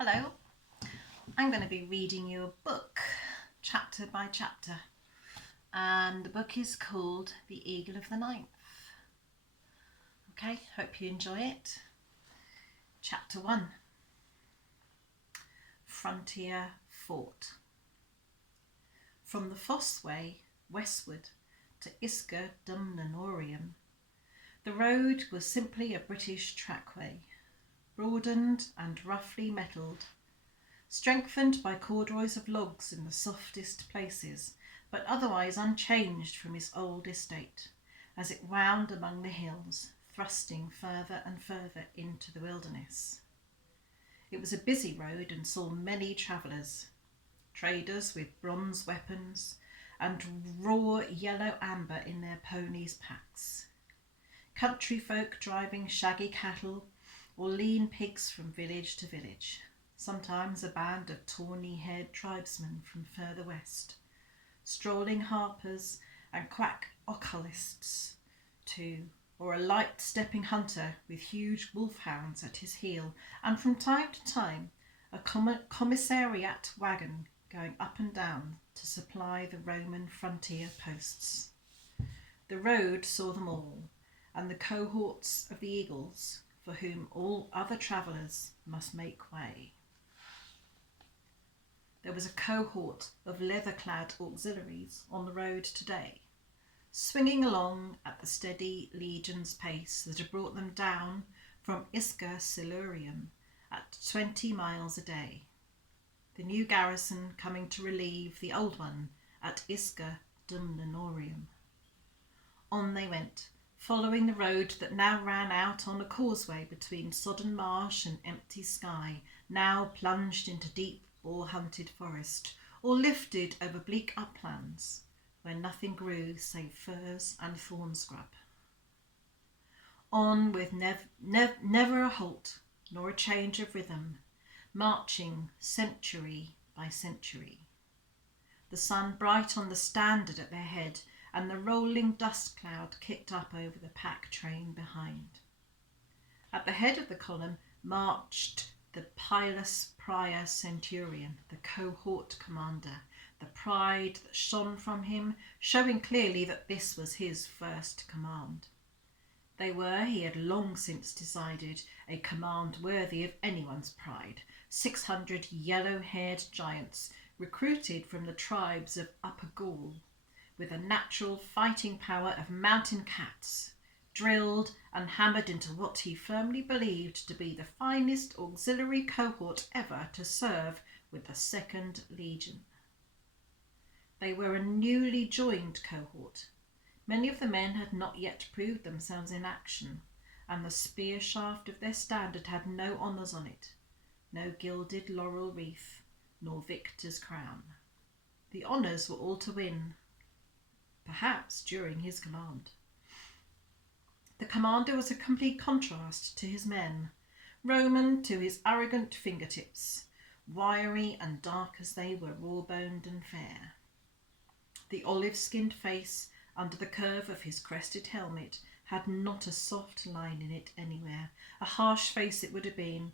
Hello, I'm going to be reading you a book, chapter by chapter, and the book is called The Eagle of the Ninth. Okay, hope you enjoy it. Chapter 1, Frontier Fort. From the Fosse Way westward to Isca Dumnonorium, the road was simply a British trackway, broadened and roughly metalled, strengthened by corduroys of logs in the softest places, but otherwise unchanged from his old estate, as it wound among the hills, thrusting further and further into the wilderness. It was a busy road and saw many travellers, traders with bronze weapons and raw yellow amber in their ponies' packs, country folk driving shaggy cattle or lean pigs from village to village, sometimes a band of tawny-haired tribesmen from further west, strolling harpers and quack occultists too, or a light-stepping hunter with huge wolfhounds at his heel, and from time to time a commissariat wagon going up and down to supply the Roman frontier posts. The road saw them all, and the cohorts of the eagles, for whom all other travellers must make way. There was a cohort of leather-clad auxiliaries on the road today, swinging along at the steady legion's pace that had brought them down from Isca Silurium at 20 miles a day, the new garrison coming to relieve the old one at Isca Dumnonorium. On they went, following the road that now ran out on a causeway between sodden marsh and empty sky, now plunged into deep boar-hunted forest, or lifted over bleak uplands where nothing grew save furze and thorn scrub. On with never a halt nor a change of rhythm, marching century by century. The sun bright on the standard at their head, and the rolling dust cloud kicked up over the pack train behind. At the head of the column marched the Pilus Prior Centurion, the cohort commander, the pride that shone from him, showing clearly that this was his first command. They were, he had long since decided, a command worthy of anyone's pride. 600 yellow-haired giants recruited from the tribes of Upper Gaul, with a natural fighting power of mountain cats, drilled and hammered into what he firmly believed to be the finest auxiliary cohort ever to serve with the 2nd Legion. They were a newly joined cohort. Many of the men had not yet proved themselves in action, and the spear shaft of their standard had no honours on it, no gilded laurel wreath, nor victor's crown. The honours were all to win, perhaps during his command. The commander was a complete contrast to his men, Roman to his arrogant fingertips, wiry and dark as they were raw-boned and fair. The olive-skinned face under the curve of his crested helmet had not a soft line in it anywhere. A harsh face it would have been,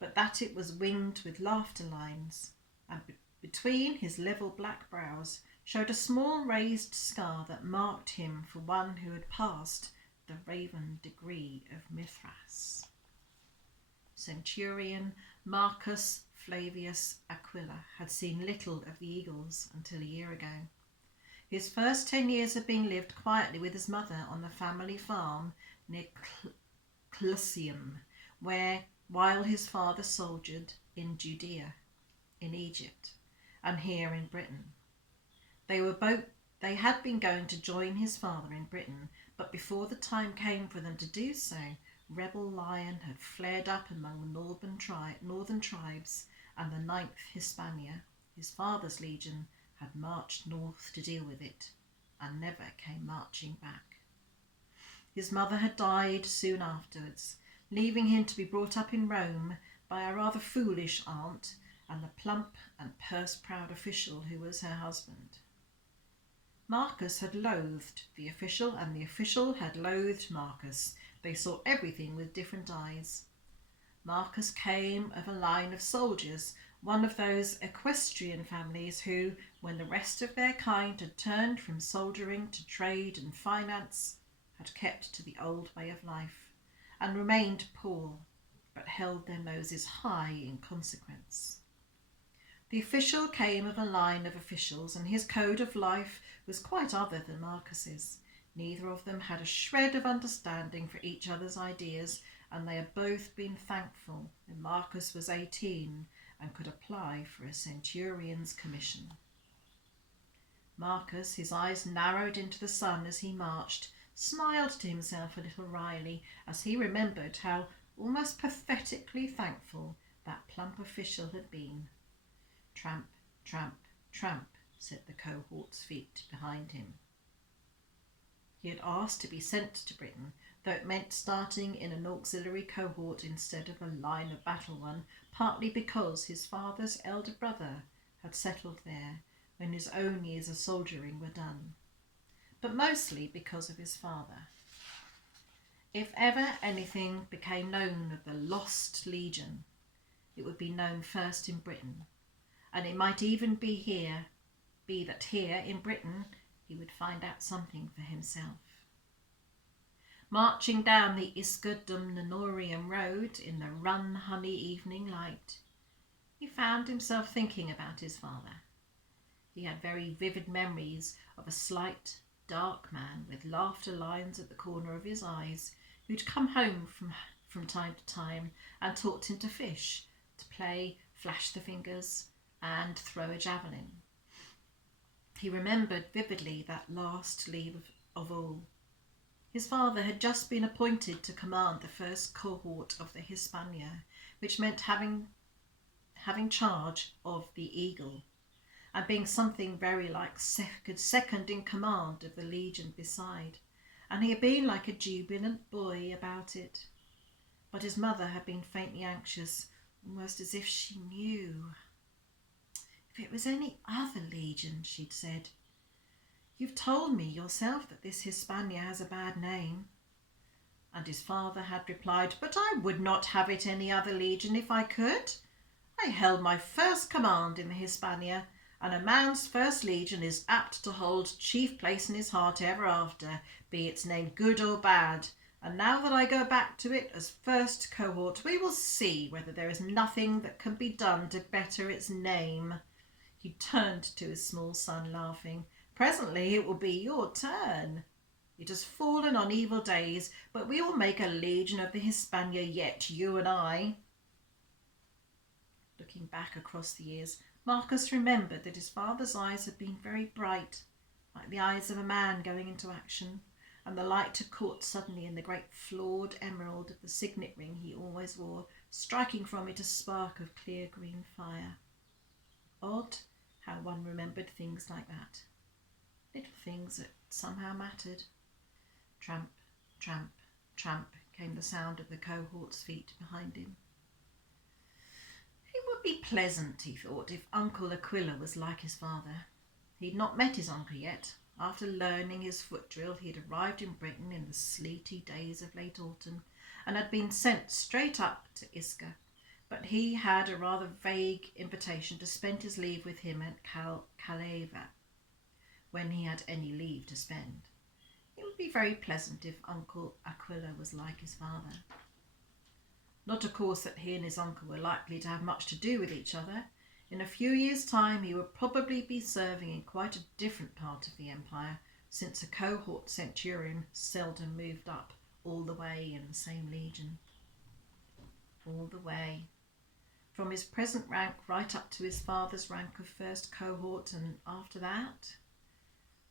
but that it was winged with laughter lines, and between his level black brows showed a small raised scar that marked him for one who had passed the raven degree of Mithras. Centurion Marcus Flavius Aquila had seen little of the eagles until a year ago. His first 10 years had been lived quietly with his mother on the family farm near Clusium, while his father soldiered in Judea, in Egypt, and here in Britain. They had been going to join his father in Britain, but before the time came for them to do so, rebel lion had flared up among the northern tribes, and the 9th Hispania, his father's legion, had marched north to deal with it, and never came marching back. His mother had died soon afterwards, leaving him to be brought up in Rome by a rather foolish aunt and the plump and purse-proud official who was her husband. Marcus had loathed the official, and the official had loathed Marcus. They saw everything with different eyes. Marcus came of a line of soldiers, one of those equestrian families who, when the rest of their kind had turned from soldiering to trade and finance, had kept to the old way of life and remained poor, but held their noses high in consequence. The official came of a line of officials, and his code of life was quite other than Marcus's. Neither of them had a shred of understanding for each other's ideas, and they had both been thankful when Marcus was 18 and could apply for a centurion's commission. Marcus, his eyes narrowed into the sun as he marched, smiled to himself a little wryly as he remembered how almost pathetically thankful that plump official had been. Tramp, tramp, tramp, said the cohort's feet behind him. He had asked to be sent to Britain, though it meant starting in an auxiliary cohort instead of a line of battle one, partly because his father's elder brother had settled there when his own years of soldiering were done, but mostly because of his father. If ever anything became known of the Lost Legion, it would be known first in Britain, and it might even be that here in Britain he would find out something for himself. Marching down the Isca dum Nenorium road in the run honey evening light, he found himself thinking about his father. He had very vivid memories of a slight, dark man with laughter lines at the corner of his eyes, who'd come home from time to time and taught him to fish, to play flash the fingers, and throw a javelin. He remembered vividly that last leave of all. His father had just been appointed to command the first cohort of the Hispania, which meant having charge of the Eagle, and being something very like second in command of the Legion beside, and he had been like a jubilant boy about it. But his mother had been faintly anxious, almost as if she knew. If it was any other legion, she'd said. You've told me yourself that this Hispania has a bad name. And his father had replied, but I would not have it any other legion if I could. I held my first command in the Hispania, and a man's first legion is apt to hold chief place in his heart ever after, be its name good or bad. And now that I go back to it as first cohort, we will see whether there is nothing that can be done to better its name. He turned to his small son, laughing. Presently it will be your turn. It has fallen on evil days, but we will make a legion of the Hispania yet, you and I. Looking back across the years, Marcus remembered that his father's eyes had been very bright, like the eyes of a man going into action, and the light had caught suddenly in the great flawed emerald of the signet ring he always wore, striking from it a spark of clear green fire. Odd how one remembered things like that. Little things that somehow mattered. Tramp, tramp, tramp came the sound of the cohort's feet behind him. It would be pleasant, he thought, if Uncle Aquila was like his father. He'd not met his uncle yet. After learning his foot drill, he had arrived in Britain in the sleety days of late autumn and had been sent straight up to Isca. But he had a rather vague invitation to spend his leave with him at Caleva, when he had any leave to spend. It would be very pleasant if Uncle Aquila was like his father. Not, of course, that he and his uncle were likely to have much to do with each other. In a few years' time he would probably be serving in quite a different part of the empire, since a cohort centurion seldom moved up all the way in the same legion. All the way. From his present rank right up to his father's rank of first cohort, and after that?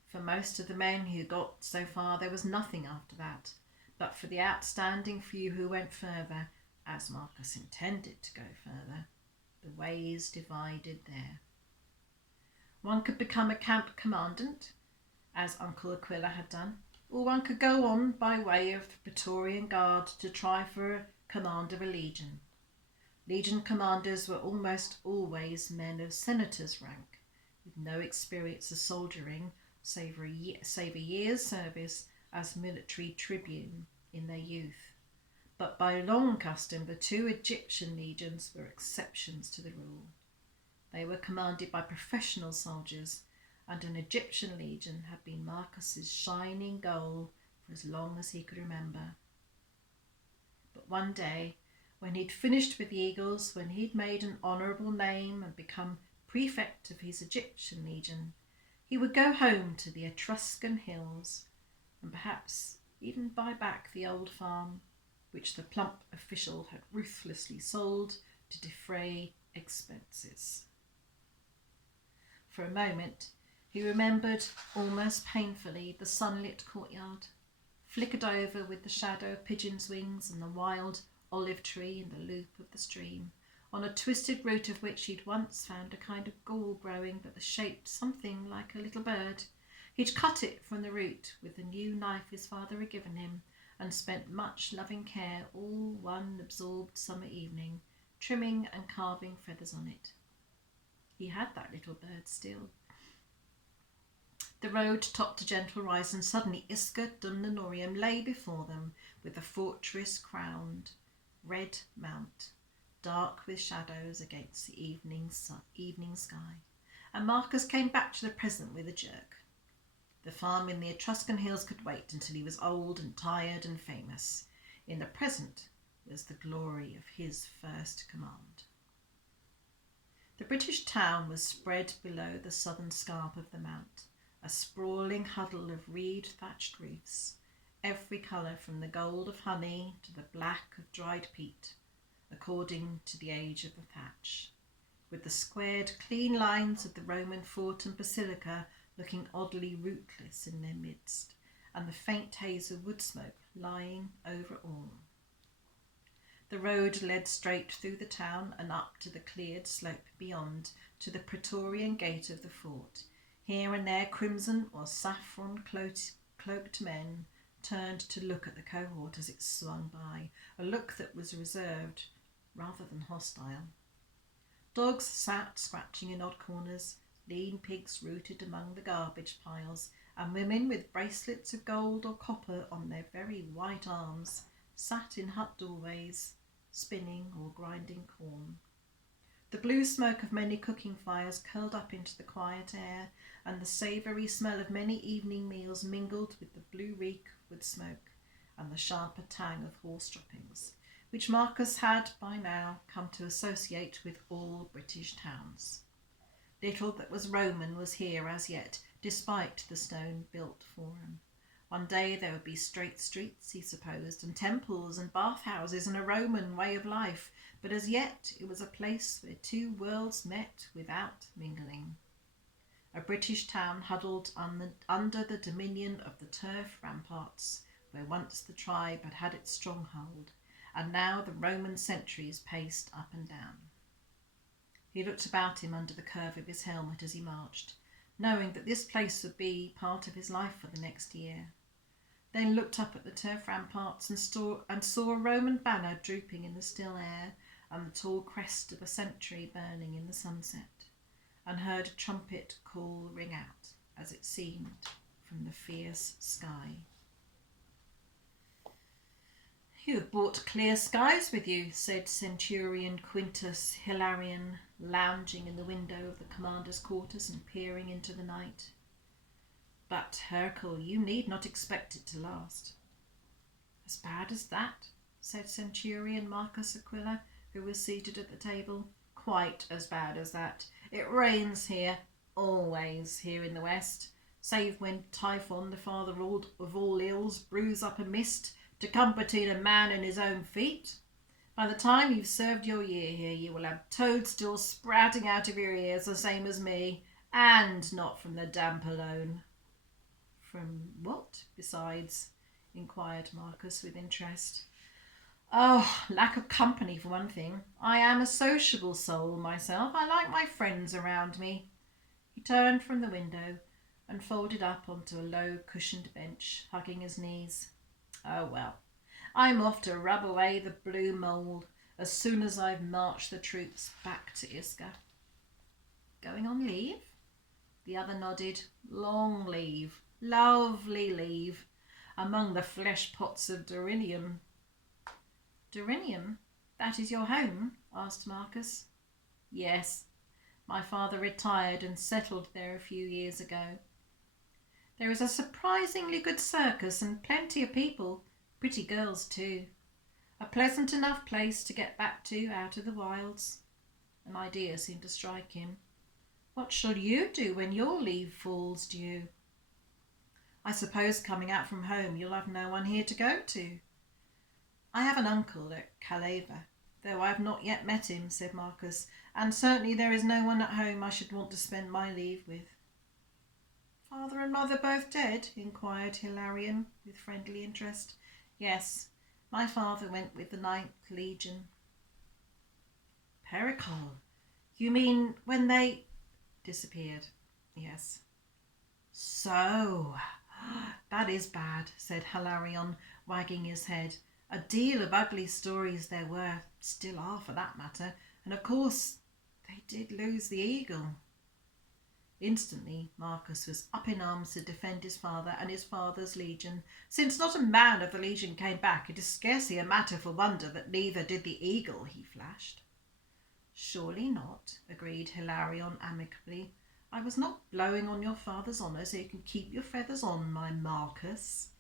For most of the men who got so far, there was nothing after that, but for the outstanding few who went further, as Marcus intended to go further, the ways divided there. One could become a camp commandant, as Uncle Aquila had done, or one could go on by way of the Praetorian Guard to try for a command of a legion. Legion commanders were almost always men of senator's rank, with no experience of soldiering save a year's service as military tribune in their youth. but by long custom the 2 Egyptian legions were exceptions to the rule. They were commanded by professional soldiers, and an Egyptian legion had been Marcus's shining goal for as long as he could remember. But one day, when he'd finished with the Eagles, when he'd made an honourable name and become prefect of his Egyptian legion, he would go home to the Etruscan hills and perhaps even buy back the old farm which the plump official had ruthlessly sold to defray expenses. For a moment he remembered, almost painfully, the sunlit courtyard, flickered over with the shadow of pigeons' wings and the wild olive tree in the loop of the stream, on a twisted root of which he'd once found a kind of gall growing that was shaped something like a little bird. He'd cut it from the root with the new knife his father had given him, and spent much loving care all one absorbed summer evening, trimming and carving feathers on it. He had that little bird still. The road topped a gentle rise, and suddenly Isca dum Nenorium lay before them, with the fortress crowned red mount, dark with shadows against the evening sky. And Marcus came back to the present with a jerk. The farm in the Etruscan hills could wait until he was old and tired and famous. In the present was the glory of his first command. The British town was spread below the southern scarp of the mount, a sprawling huddle of reed-thatched roofs, every colour from the gold of honey to the black of dried peat, according to the age of the thatch, with the squared, clean lines of the Roman fort and basilica looking oddly rootless in their midst, and the faint haze of wood smoke lying over all. The road led straight through the town and up to the cleared slope beyond, to the Praetorian gate of the fort. Here and there crimson or saffron cloaked men turned to look at the cohort as it swung by, a look that was reserved rather than hostile. Dogs sat scratching in odd corners, lean pigs rooted among the garbage piles, and women with bracelets of gold or copper on their very white arms sat in hut doorways, spinning or grinding corn. The blue smoke of many cooking fires curled up into the quiet air, and the savoury smell of many evening meals mingled with the blue reek of wood smoke and the sharper tang of horse droppings, which Marcus had by now come to associate with all British towns. Little that was Roman was here as yet, despite the stone-built forum. One day there would be straight streets, he supposed, and temples and bathhouses and a Roman way of life, but as yet it was a place where 2 worlds met without mingling. A British town huddled under the dominion of the turf ramparts, where once the tribe had had its stronghold, and now the Roman sentries paced up and down. He looked about him under the curve of his helmet as he marched, knowing that this place would be part of his life for the next year. Then looked up at the turf ramparts and saw a Roman banner drooping in the still air, and the tall crest of a sentry burning in the sunset, and heard a trumpet call ring out, as it seemed, from the fierce sky. "You have brought clear skies with you," said Centurion Quintus Hilarion, lounging in the window of the commander's quarters and peering into the night. "But, Hercule, you need not expect it to last." "As bad as that?" said Centurion Marcus Aquila, who was seated at the table. "Quite as bad as that. It rains here, always, here in the West, save when Typhon, the father of all ills, brews up a mist to come between a man and his own feet. By the time you've served your year here, you will have toadstools sprouting out of your ears, the same as me, and not from the damp alone." "From what, besides?" inquired Marcus with interest. "Oh, lack of company, for one thing. I am a sociable soul myself. I like my friends around me." He turned from the window and folded up onto a low cushioned bench, hugging his knees. "Oh well, I'm off to rub away the blue mould as soon as I've marched the troops back to Isca." "Going on leave?" The other nodded. "Long leave. Lovely leave. Among the flesh pots of Dorinium." Dorinium? That is your home? Asked Marcus. Yes. My father retired and settled there a few years ago. There is a surprisingly good circus and plenty of people, pretty girls too. A pleasant enough place to get back to out of the wilds. An idea seemed to strike him. What shall you do when your leave falls due? I suppose coming out from home you'll have no one here to go to. I have an uncle at Caleva, though I have not yet met him, said Marcus, and certainly there is no one at home I should want to spend my leave with. Father and mother both dead? Inquired Hilarion with friendly interest. Yes, my father went with the 9th Legion. Pericol? You mean when they disappeared? Yes. So, that is bad, said Hilarion, wagging his head. A deal of ugly stories there were, still are for that matter, and of course they did lose the eagle. Instantly Marcus was up in arms to defend his father and his father's legion. Since not a man of the legion came back, it is scarcely a matter for wonder that neither did the eagle, he flashed. Surely not, agreed Hilarion amicably. I was not blowing on your father's honour so you can keep your feathers on, my Marcus.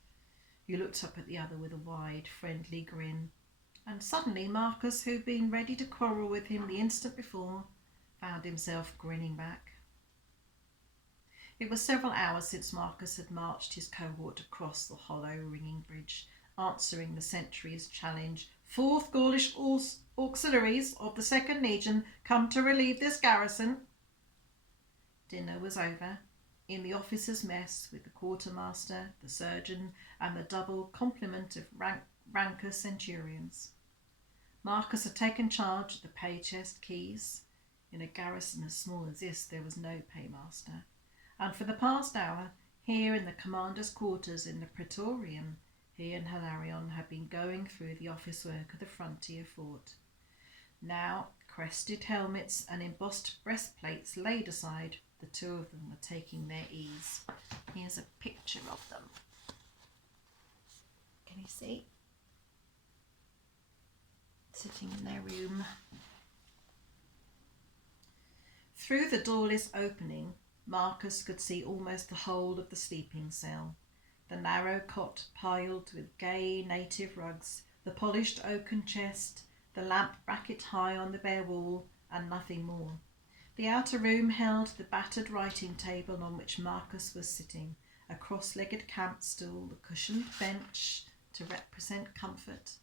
He looked up at the other with a wide, friendly grin, and suddenly Marcus, who had been ready to quarrel with him the instant before, found himself grinning back. It was several hours since Marcus had marched his cohort across the hollow ringing bridge, answering the sentry's challenge. 4th Gaulish Auxiliaries of the 2nd Legion come to relieve this garrison. Dinner was over. In the officers' mess, with the quartermaster, the surgeon, and the double complement of ranker centurions. Marcus had taken charge of the pay chest keys. In a garrison as small as this, there was no paymaster. And for the past hour, here in the commander's quarters in the Praetorium, he and Hilarion had been going through the office work of the frontier fort. Now, crested helmets and embossed breastplates laid aside, the two of them were taking their ease. Here's a picture of them. Can you see? Sitting in their room. Through the doorless opening, Marcus could see almost the whole of the sleeping cell. The narrow cot piled with gay native rugs, the polished oaken chest, the lamp bracket high on the bare wall, and nothing more. The outer room held the battered writing table on which Marcus was sitting, a cross-legged camp stool, the cushioned bench to represent comfort,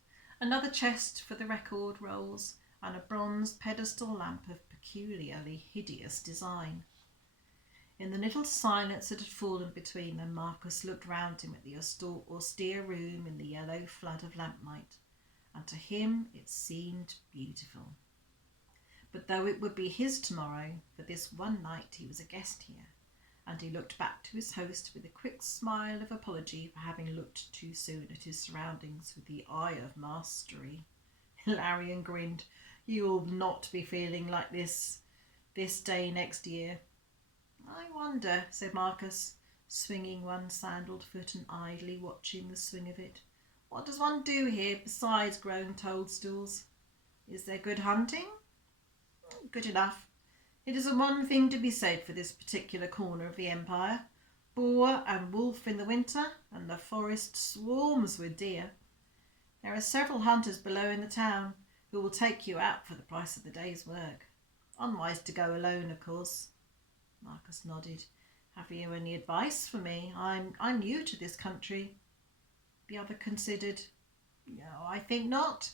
another chest for the record rolls, and a bronze pedestal lamp of peculiarly hideous design. In the little silence that had fallen between them, Marcus looked round him at the austere room in the yellow flood of lamplight, and to him it seemed beautiful. But though it would be his tomorrow, for this one night he was a guest here, and he looked back to his host with a quick smile of apology for having looked too soon at his surroundings with the eye of mastery. Hilarion grinned. You'll not be feeling like this day next year. I wonder, said Marcus, swinging one sandalled foot and idly watching the swing of it. What does one do here besides growing toadstools? Is there good hunting? Good enough. It is the one thing to be said for this particular corner of the empire. Boar and wolf in the winter, and the forest swarms with deer. There are several hunters below in the town who will take you out for the price of the day's work. Unwise to go alone, of course. Marcus nodded. Have you any advice for me? I'm new to this country. The other considered. No, I think not.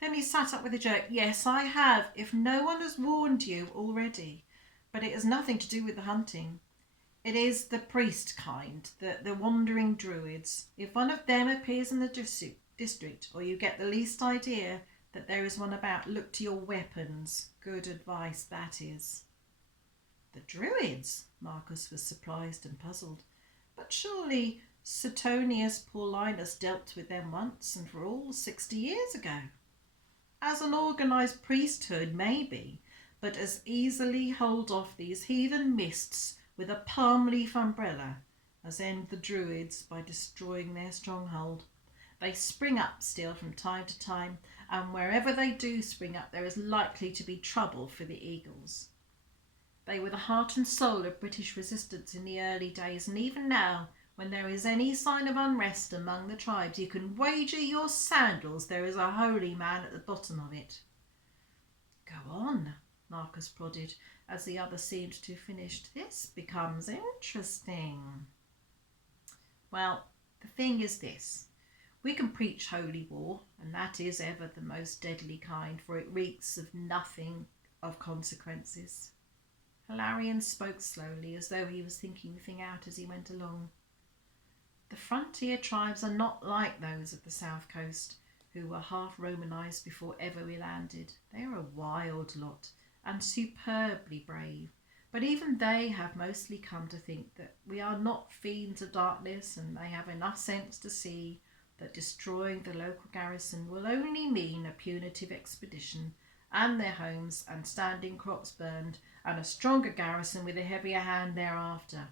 Then he sat up with a jerk. Yes, I have, if no one has warned you already. But it has nothing to do with the hunting. It is the priest kind, the wandering druids. If one of them appears in the district, or you get the least idea that there is one about, look to your weapons. Good advice, that is. The druids? Marcus was surprised and puzzled. But surely Suetonius Paulinus dealt with them once and for all 60 years ago. As an organised priesthood, maybe, but as easily hold off these heathen mists with a palm leaf umbrella as end the druids by destroying their stronghold. They spring up still from time to time, and wherever they do spring up, there is likely to be trouble for the eagles. They were the heart and soul of British resistance in the early days, and even now, when there is any sign of unrest among the tribes, you can wager your sandals there is a holy man at the bottom of it. Go on, Marcus prodded, as the other seemed to have finished. This becomes interesting. Well, the thing is this. We can preach holy war, and that is ever the most deadly kind, for it reeks of nothing of consequences. Hilarion spoke slowly, as though he was thinking the thing out as he went along. The frontier tribes are not like those of the south coast, who were half Romanised before ever we landed. They are a wild lot, and superbly brave, but even they have mostly come to think that we are not fiends of darkness, and they have enough sense to see that destroying the local garrison will only mean a punitive expedition, and their homes and standing crops burned, and a stronger garrison with a heavier hand thereafter.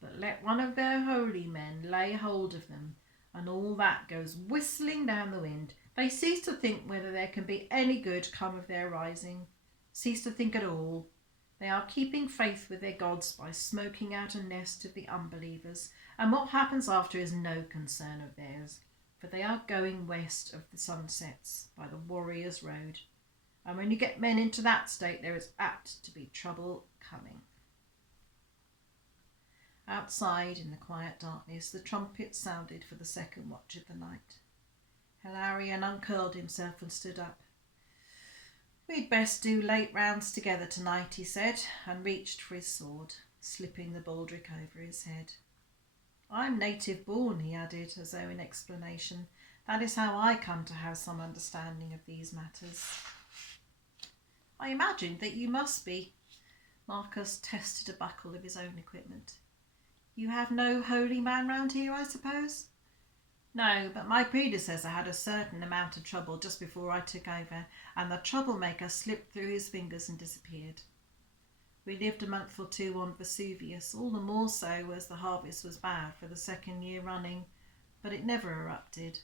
But let one of their holy men lay hold of them, and all that goes whistling down the wind. They cease to think whether there can be any good come of their rising, cease to think at all. They are keeping faith with their gods by smoking out a nest of the unbelievers, and what happens after is no concern of theirs, for they are going west of the sunsets by the Warriors' Road, and when you get men into that state there is apt to be trouble coming. Outside, in the quiet darkness, the trumpet sounded for the second watch of the night. Hilarion uncurled himself and stood up. "We'd best do late rounds together tonight," he said, and reached for his sword, slipping the baldric over his head. "I'm native born," he added, as though in explanation. "That is how I come to have some understanding of these matters." "I imagined that you must be." Marcus tested a buckle of his own equipment. "You have no holy man round here, I suppose?" "No, but my predecessor had a certain amount of trouble just before I took over, and the troublemaker slipped through his fingers and disappeared. We lived a month or two on Vesuvius, all the more so as the harvest was bad for the second year running, but it never erupted."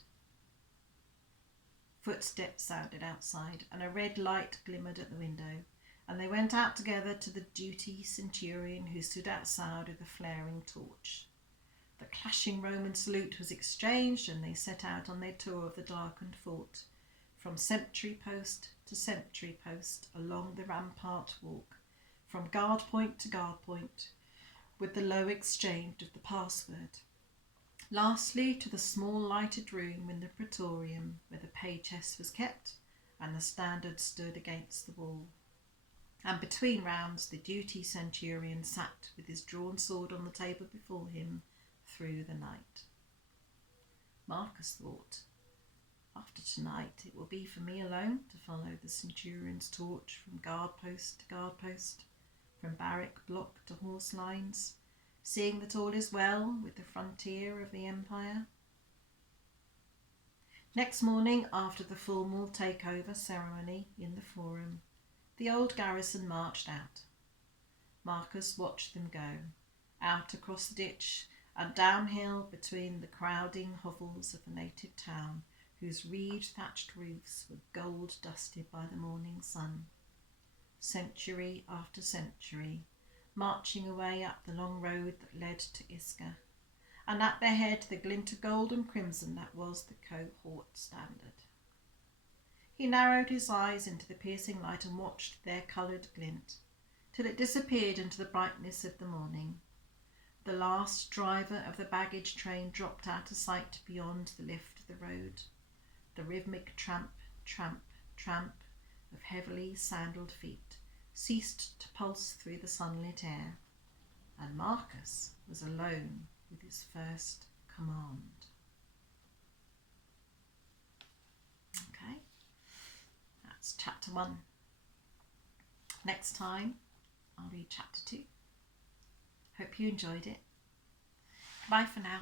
Footsteps sounded outside, and a red light glimmered at the window, and they went out together to the duty centurion, who stood outside with a flaring torch. The clashing Roman salute was exchanged, and they set out on their tour of the darkened fort, from sentry post to sentry post along the rampart walk, from guard point to guard point, with the low exchange of the password. Lastly, to the small lighted room in the praetorium, where the pay chest was kept and the standard stood against the wall. And between rounds the duty centurion sat with his drawn sword on the table before him through the night. Marcus thought, after tonight it will be for me alone to follow the centurion's torch from guard post to guard post, from barrack block to horse lines, seeing that all is well with the frontier of the empire. Next morning, after the formal takeover ceremony in the forum, the old garrison marched out. Marcus watched them go, out across the ditch and downhill between the crowding hovels of the native town, whose reed-thatched roofs were gold-dusted by the morning sun. Century after century, marching away up the long road that led to Isca, and at their head the glint of gold and crimson that was the cohort standard. He narrowed his eyes into the piercing light and watched their coloured glint, till it disappeared into the brightness of the morning. The last driver of the baggage train dropped out of sight beyond the lift of the road. The rhythmic tramp, tramp, tramp of heavily sandalled feet ceased to pulse through the sunlit air, and Marcus was alone with his first command. Okay, that's chapter 1. Next time I'll read chapter 2. Hope you enjoyed it. Bye for now.